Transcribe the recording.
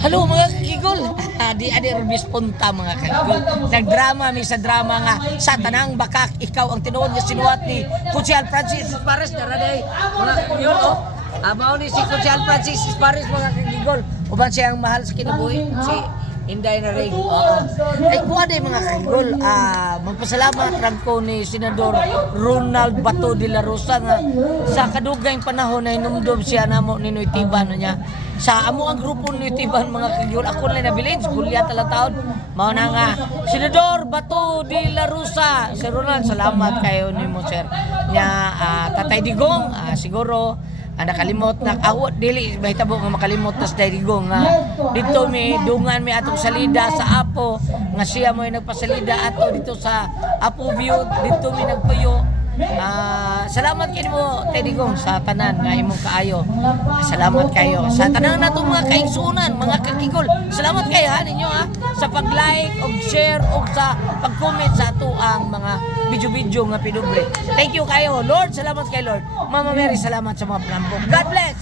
Hello mga kagigol. Di adi rebis punta mga kagigol. Nagdrama mi sa drama nga sa tanang bakak ikaw ang tinuod nga sinuwat ni Kuchal Francis Pares daraday mga kagigol oh. Mao ni si Kuchal Francis Pares mga kagigol. Uban siya ang mahal sa kinabuhi si Inday na rin. Ay kuha day mga kagigol. Magpasalamat lang ko ni Senador Ronald Bato de la Rosa nga sa kadugayng panahon na inumdum siya namo ni Noytiban niya. Sa amo ang grupo ni Tiban mga kagigol ako na nabilin gulya talang taon mao na nga Senador Bato de la Rosa Sir Ronald salamat kayo nimo sir nya Tatay Digong siguro nakalimot na awot dili mahitabo nga makalimot na sa Tatay Digong nga dito mi dungan mi atong salida sa Apo nga siya mo nagpasalida ato dito sa Apo View dito mi nagpuyo. Salamat kayo mo Tatay Digong sa tanan nga imong kaayo. Salamat kayo sa tanan natong mga kaigsunan, mga kagigol. Salamat kayo ninyo sa pag-like og share og sa pag-comment sa ato ang mga video-video nga pinubre. Thank you kayo Lord, salamat kay Lord. Mama Mary salamat sa mga plambok. God bless.